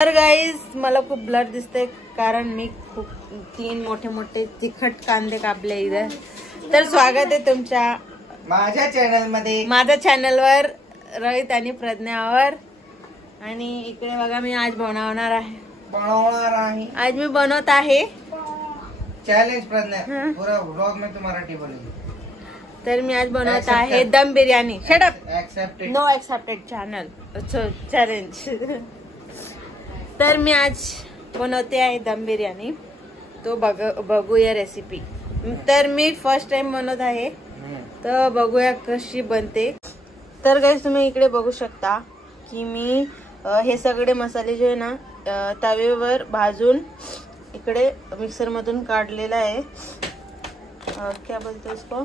तर गाईज मला खूप ब्लर दिसते कारण मी खूप 3 मोठे मोठे तिखट कांदे कापले इथं. तर स्वागत आहे तुमच्या माझ्या चॅनल मध्ये, माझ्या चॅनलवर रोहित आणि प्रज्ञावर. आणि इकडे बघा मी आज बनवणार आहे. आज मी बनवत आहे चॅलेंज प्रज्ञा. पूरा व्लॉग में तू मराठी बोलेगी. तर मी आज बनवत आहे dum biryani. Shut up. Accepted. No accepted channel challenge. तर मी आज बनवते आहे दम बिर्याणी. तो बघूया रेसिपी. तर मी फर्स्ट टाइम बनवत आहे तर बघूया कशी बनते. तर गाईस तुम्ही इकडे बघू शकता की मी हे सगळे मसाले जे आहे ना तव्यावर भाजून इकडे मिक्सर मधून काढलेला आहे. क्या बोलते इसको,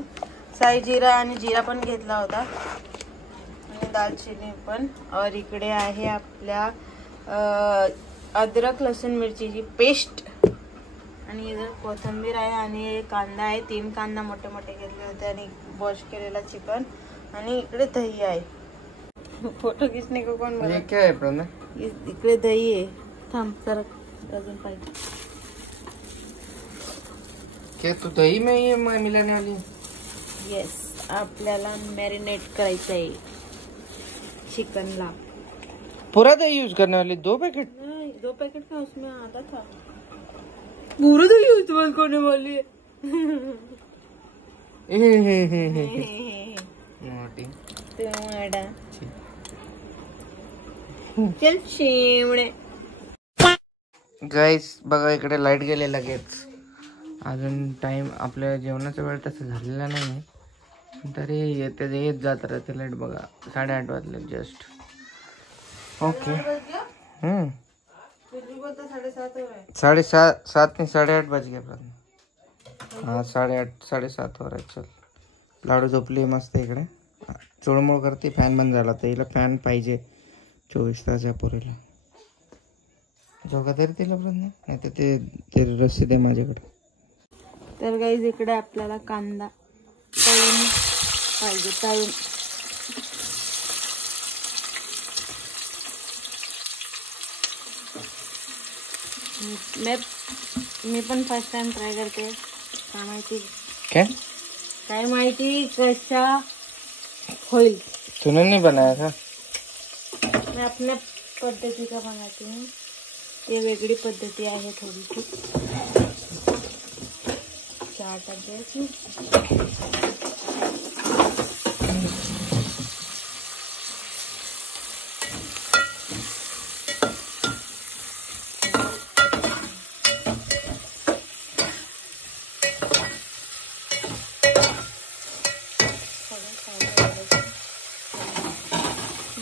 साई जिरा आणि जिरा पण घेतला होता आणि दालचिनी पण. और इकडे आहे आपल्या अद्रक लसूण मिरचीची पेस्ट आणि इधर कोथिंबीर आहे आणि कांदा आहे. 3 कांदा मोठे मोठे घेतले होते आणि वॉश केलेला चिकन. आणि इकडे दही आहे. फोटो खींचने को कौन बोला? ये क्या है प्रज्ञा? इकडे दही आहे. थांब जरा अजून पाहिजे. क्या तू दही में ये मिलाने वाली? येस, आपल्याला मॅरिनेट करायचं आहे चिकनला. पूरा दही यूज करने वाली? 2 पैकेट? नहीं, 2 पैकेट का उसमें आधा था. पूरा दही यूज करने वाली है. चल शेवणे. गाईस बघा इकडे लाईट गेले लगेच. अजून टाइम आपल्या जेवणाचा वेळ तसं झालेला नाही तरी येत जात राहते लाईट. बघा 8:30 वाजले जस्ट. ओके. 7:30 नहीं 8:30 बज गए. हाँ 8:30 7:30 हो रहा है. चल लाडू झोपली मस्त इकडे. चोळमोळ करते. फॅन बंद झाला तर हिला फॅन पाहिजे 24 तास. या पोरीला झोका तरी तिला पण नाही तर ते रस्सी दे माझ्याकडे. तर गाईज इकडे आपल्याला कांदा तळून पाहिजे. तळून मी पण फर्स्ट टाइम ट्राय करते. काय माहिती काय माहिती कशा होईल. तूने नहीं बनाया था? मैं अपने पद्धती का बनाती हूँ. ये वेगळी पद्धती आहे थोडीशी. चार टाकायची.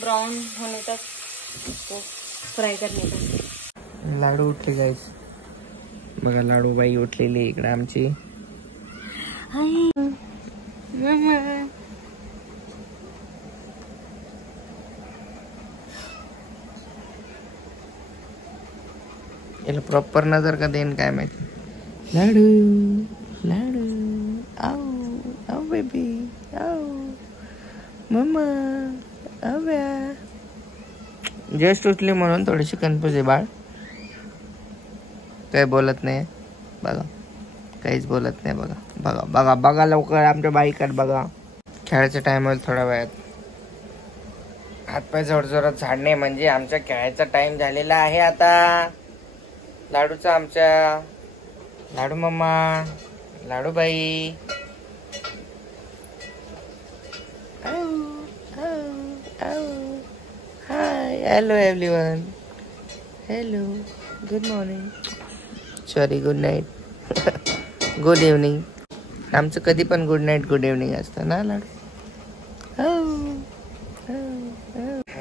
ब्राउन होने तक इसको फ्राय करने का. लाडू उठले गाईस. बघा लाडू बाई उठलेली इकडे आमची. याला प्रॉपर नजर का देईन काय माहिती. लाडू लाडू आओ आओ बेबी आओ मम्मा अव्या. जस्ट उठली म्हणून थोडीशी कन्फ्यूज आहे बाळ. काही बोलत नाही बघा. काहीच बोलत नाही बघा. बघा बघा बघा लवकर आमच्या बाईकडे बघा. खेळायचा टाइम होईल थोड्या वेळात. हातपाय जोरजोरात झाडणे म्हणजे आमच्या खेळायचा टाइम झालेला आहे आता. लाडूचा आमच्या. लाडू मम्मा लाडू बाई. Hi hello everyone. Hello good morning. Sorry good night. Good evening. आमचं कधी पण गुड नाईट गुड इव्हनिंग असतं ना लाडू.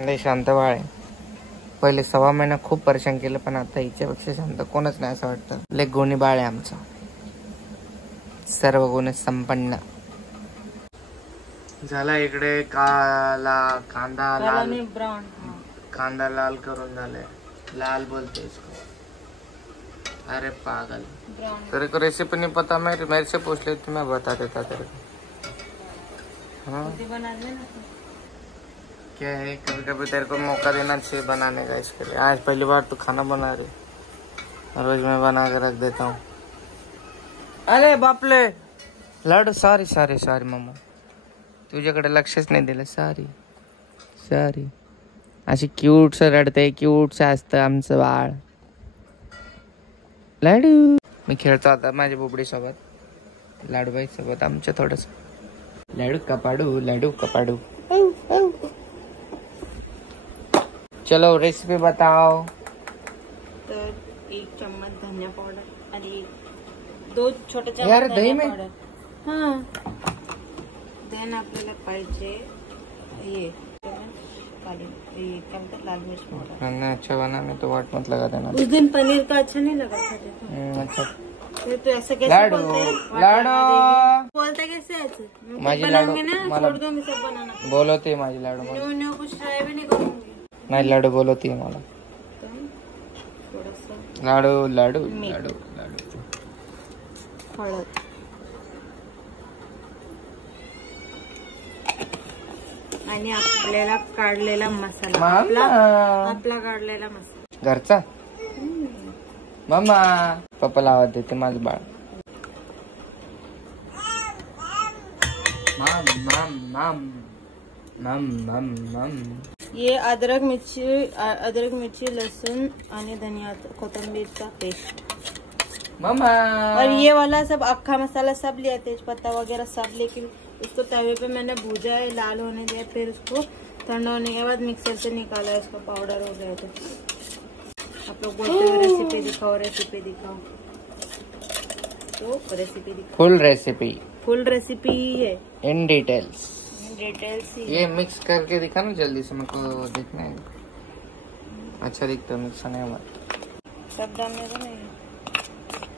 लय शांत बाळ आहे. पहिले 1.25 महिना खूप परेशान केलं पण आता हिच्यापेक्षा शांत कोणच नाही असं वाटतं. लय गुणी बाळ आहे आमचं. सर्व गुण संपन्न. झाला इकडे कांदा लाल. ब्राउन कांदा लाल करून झाले. लाल बोलते इसको. अरे पागल. तेरे को रेसिपी नहीं पता? मेरे से पूछ लेती मैं बता देता तेरे को. हाँ क्या है, कभी कभी तेरे को मौका देना चाहिए बनाने का। इसके लिए आज पहली बार तू खाना बना रही, रोज मैं बना के रख देता हूँ। अरे बापले लाडू, सॉरी सॉरी सॉरी मम्मा, तुझ्याकडे लक्षच नाही दिलं, सॉरी सॉरी. अशी क्यूटस रडते, क्यूटस असतं आमचं बाळ. लाडू मी खेळतो आता माझ्या बुबडी सोबत, लाडूबाई सोबत आमच्या थोडस. लाडू कपाडू, लाडू कपाडू. चलो रेसिपी बताओ. तर 1 चम्मच धनिया पावडर आणि 2 छोटे चम्मच यार, दही धनिया में? पावडर. हाँ, देन आपल्याला पाहिजे ये काली, ये क्या बोलते हैं, लाल मिर्च पाउडर. खाना अच्छा बना, मैं तो वाट मत लगा देना. उस दिन पनीर का अच्छा नहीं लगा था देखो. अच्छा फिर तो ऐसे कैसे लाडू, बोलते हैं? लाडू बोलते कैसे ऐसे? मैं माझी खुद लाडू, बनाऊंगी ना, मला छोड़ दूंगी सब बनाना. बोलवते माझी लाडू मला. न्यू कुछ ट्राई भी नहीं करूंगी. नाही लाडू बोलवते मला. तो थोडंसं लाडू लाडू मीठ. लाडू लाडू. हळद आणि आपल्याला काढलेला मसाला, मामा. आपला काढलेला मसाला घरचा. मम्मा पप्पाला आवाज देते माझं बाळ. मम मम मम मम मम मम. ये अदरक मिर्ची लहसुन आणि धनिया कोथिंबीरचा पेस्ट. मम्मा और ये वाला सब अक्खा मसाला सब लिया, तेज पत्ता वगैरह सब, लेकिन उसको तवे पे मैंने भूजा है, लाल होने दिया, फिर उसको ठंडा होने के बाद मिक्सर से निकाला है, उसका पाउडर हो गया. आप लोग बोलते हो रेसिपी दिखाओ, रेसिपी दिखाओ, तो रेसिपी दिखाओ. फुल रेसिपी है इन डिटेल्स. डिटेल्स ही. ये मिक्स करके दिखा ना जल्दी से, मेरे को देखना है. अच्छा दिखता है मिक्स होने के बाद. सब डालने को नहीं,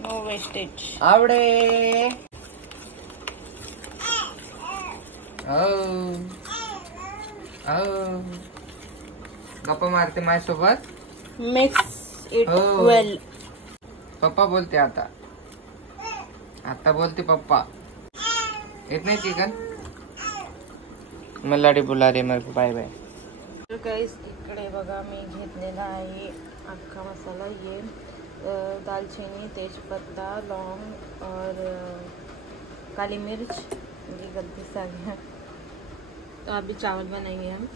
नो वेस्टेज. आवडे. गप्पा मारते माझ्यासोबत. Mix it Oh. वेल. पप्पा बोलते आता, आता बोलते पप्पा. इतने चिकन मल्लाडी बुला रही मेरे को. Bye bye. तर गाईस इकडे बघा मी घेतलेला आहे अख्खा मसाला. ये दालचीनी, तेजपत्ता, लौंग और काली मिर्च. मुझे गलती से आ गया. तो अभी चावल बनाएंगे हम.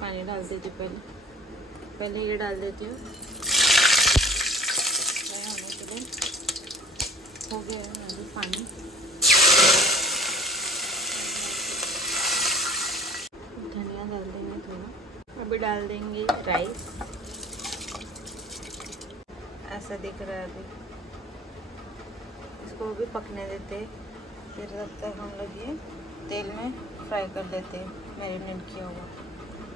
पानी डाल देती हूँ पहले ये डाल देती हूँ होने के लिए. हो गया है अभी पानी. धनिया डाल देंगे थोड़ा. अभी डाल देंगे राइस. ऐसा दिख रहा है अभी. इसको भी पकने देते, फिर तब तक हम लोग ये तेल में फ्राई कर देते हैं मैरिनेट किया हुआ.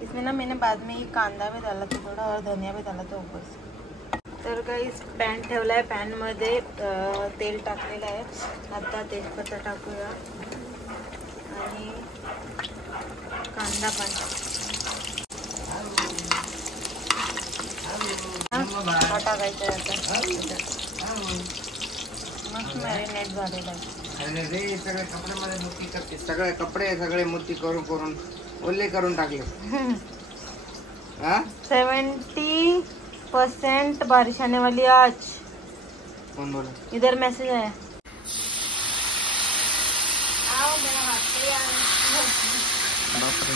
इसमें ना मैंने बाद में ये कांदा भी डाला था थोडा और धनिया भी डाला था ऊपर से. तर गाईस पॅन ठेवला आहे, पॅनमध्ये तेल टाकलेलं आहे. आता तेजपत्ता टाकूया आणि कांदा पण टाकायचं आहे. आता मस्त मॅरिनेट झालेलं आहे. अरे रे सगळे कपडे मध्ये मुठी करते, सगळे कपडे सगळे मुठी करून करून ओले करून टाकले. हाँ 70% बारिश आने वाली आज. कौन बोला? इधर मैसेज आया. बापरे,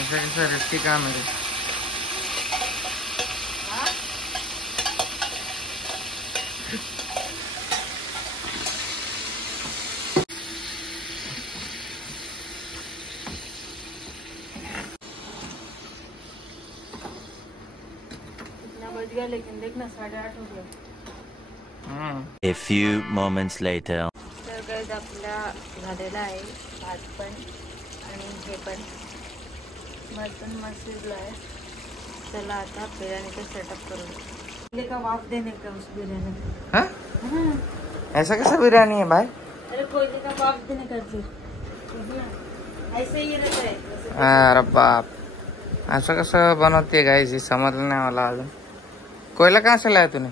ऐसा कैसा रिस्की काम है. बज गया, लेकिन देखना 8:30 हो गया. A few moments later. तर गाईस आपला झालेला आहे भात पण आणि हे पण मटन मस्त शिजला आहे. चला आता बिर्याणीचा सेटअप करू. पहले का वाफ देने का उस बिरयानी. हाँ? ऐसा कैसा बिरयानी है भाई? अरे कोयले का वाफ देने का फिर ऐसे ही रहता है. अरे बाप, असं कसं बनवते गाइस, समजलं नाही मला अजून. कोयला कहाँ से लाया तूने?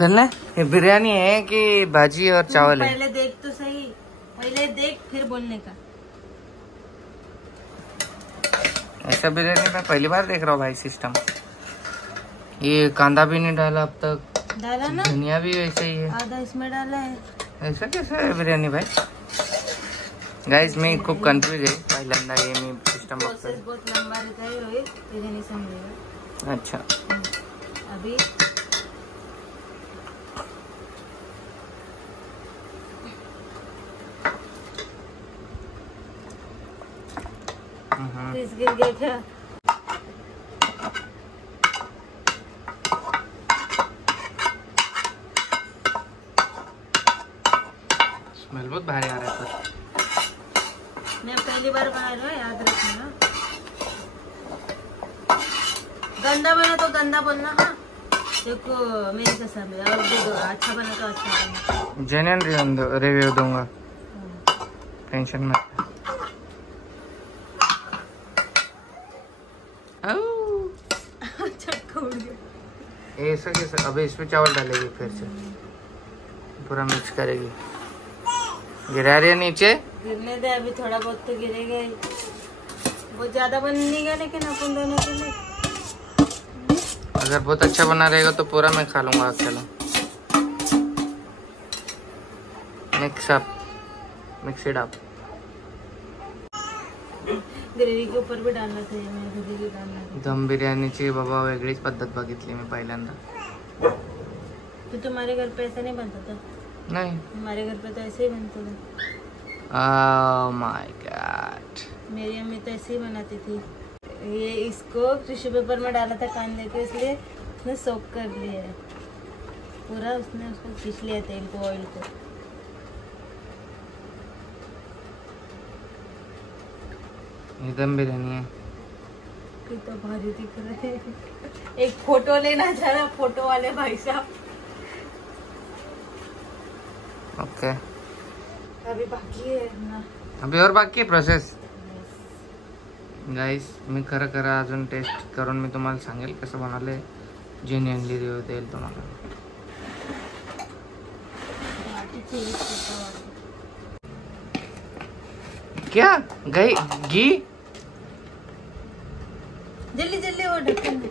ये बिरयानी है कि भाजी और चावल है? पहले देख तो सही. पहले देख फिर बोलने का। ऐसा बिरयानी मैं पहली बार देख रहा हूँ भाई सिस्टम। ये कांदा भी नहीं डाला अब तक, डाला ना, धनिया भी वैसे ही है, आधा इसमें डाला है। ऐसा कैसा है बिर्याणी भाई? गाइस मी खूप कन्फ्यूज आहे, पहिल्यांदा हे मी सिस्टम प्रोसेस बहुत लंबा रहता है रोहित, तुझे नहीं समझेगा। अच्छा अभी पीस गिर गया क्या? स्मेल बहुत भारी आ रहा है पर मैं पहली बार बना रहा हूँ, याद रखना। गंदा बना तो गंदा बोलना। हाँ देखो मेरे कसम है, और देखो अच्छा बना तो अच्छा बना। जेन्युइन रिव्यू दूंगा, टेंशन मत। चटका उड़ गया। ऐसा कैसा? अबे इसमें चावल डालेगी फिर से, पूरा मिक्स करेगी, गिरा रही है नीचे। गिरने दे, अभी थोड़ा बहुत तो गिरेगा ही, बहुत ज्यादा बनेगा लेकिन अपन दोनों के लिए। अगर बहुत अच्छा बना रहेगा तो पूरा मैं खा लूंगा अकेला। Mix it up. ग्रेवी के ऊपर भी डालना चाहिए, मैं खुद ही डालना था। दम बिर्याणीची बाबा वेगळीच पद्धत बघितली मी पहिल्यांदा। तो तुम्हारे घर पे ऐसा नहीं बनता था? नहीं, हमारे घर पे तो ऐसे ही बनता था। ओह माय गॉड, मेरी अम्मी तो ऐसे ही बनाती थी। ये इसको टिश्यू पेपर में डाला था कांदे को, इसलिए उसने सोक कर लिया है पूरा, उसने उसको खींच लिया तेल को, ऑयल को। ये दम बिरयानी है। कितना भारी दिख रहा है। एक फोटो लेना चाह रहा, फोटो वाले भाई साहब। ओके अभी बाकी है ना, अभी और बाकी आहे प्रोसेस। गाईस मी खरं अजून टेस्ट करून मी तुम्हाला सांगेल कसं बनवलंय, जेन्युइनली रिव्ह्यू देईल तुम्हाला। क्या गई घी? जल्दी जल्दी वो ढक्कन दे।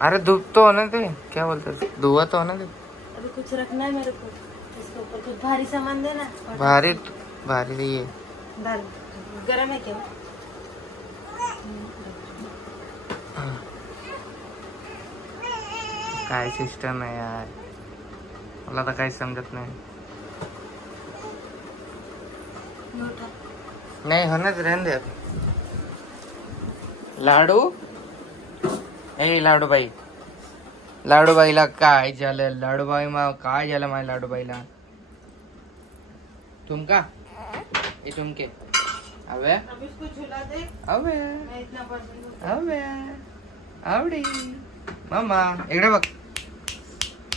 अरे धूप तो होने दे, क्या बोलते हैं, धुआं तो होने दे। अभी कुछ रखना है मेरे को, इसके ऊपर कुछ भारी सामान देना। भारी भारी ये गरम है क्या? काय सिस्टम आहे यार, मला तर काही समजत नाही। नाही होणार, रहने दे अभी। लाडू ए लाडूबाईला काय झालं? लाडूबाई मा काय झालं माझ्या लाडूबाईला? तुमका ये तुमके अबे अभी इसको झुला दे। अबे मैं इतना पसंद हूँ। अबे आवडी मामा इकडे बघ।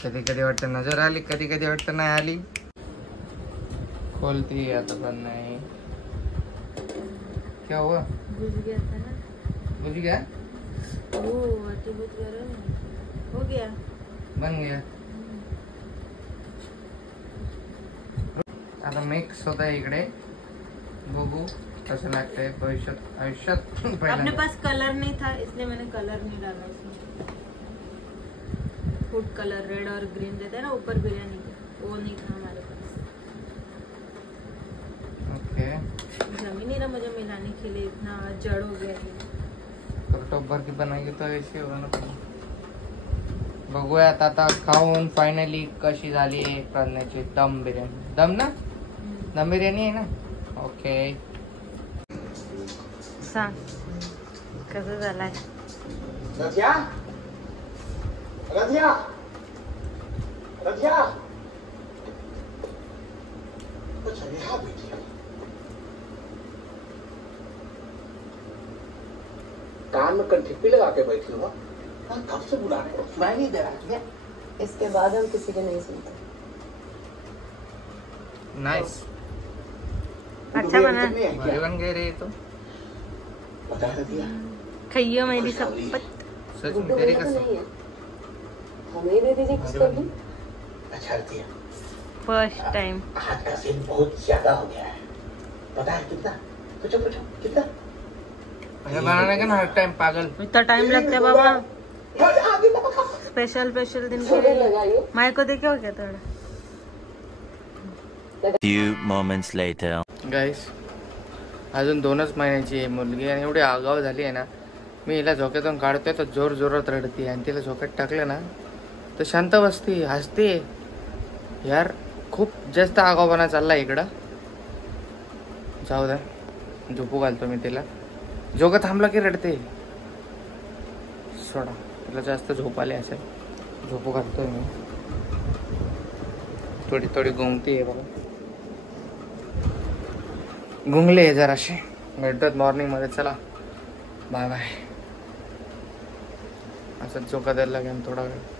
कधी कधी वाटतं नजर आली, कधी कधी वाटतं नाही आली। खोलती आता पण नाही। क्या हुआ? बुझ गया था ना। बुझ गया? ओह आटे बहुत गरम है। हो गया, बन गया। आता मिक्स होत आहे इकडे, बघू कसं लागतंय आयुष्यात अपने पास कलर नहीं था इसलिए मैंने कलर नहीं डाला इसमें। फूड कलर रेड और ग्रीन रहता है ना ऊपर बिरयानी के, वो नहीं था हमारे पास। ओके जमी नहीं रहा मुझे मिलाने के लिए, इतना जड़ हो गया है। टोबर की बनाएगी तो ऐसे होगा ना। बघूयात आता खाऊन फायनली कशी झाली आहे करण्याची दम बिर्याणी। दम ना, दम बिर्याणी आहे ना। ओके सांग कसं झालाय? रथिया रथिया रथिया अच्छा यहाँ बैठी है। कान में कंठिप्पी लगा के बैठी हो, कब से बुला रहे हो? सुनाई नहीं दे रहा है? इसके बाद हम किसी के नहीं सुनते। नाइस, अच्छा बना, भारी बन गए रे। तो बता रथिया खाइयो मेरी शपथ। सच में गुड्डू तेरी भैया तो कसम। नहीं है, हमें ही दे दीजिए कुछ कर दी। अच्छा रथिया फर्स्ट टाइम। आज का सीन बहुत ज्यादा हो गया है, पता है कितना? पूछो पूछो कितना? बनाने का ना हर टाइम पागल। इतना टाइम लगता है बाबा, स्पेशल स्पेशल दिन के लिए। माय को देखे हो क्या थोडं? Few moments later. गाईस अजून 2च महिन्याची आहे मुलगी आणि एवढी आगाव झाली आहे ना, मी हिला झोक्यातून काढतोय तर जोर जोरात रडते आणि तिला झोक्यात टाकलं ना तर शांत बसते, हसते। यार खूप जास्त आगावपणा चालला इकडं। जाऊ द्या, झोपू घालतो मी तिला। झोका थांबला की रडते। सोडा, तिला जास्त झोप आली असेल, झोपू घालतोय मी। थोडी थोडी गुंगती आहे बघा, गुंगले जराशे। भेटतात मॉर्निंग मध्ये, चला बाय बाय। असंच झोका द्यायला लागेल थोडा वेळ।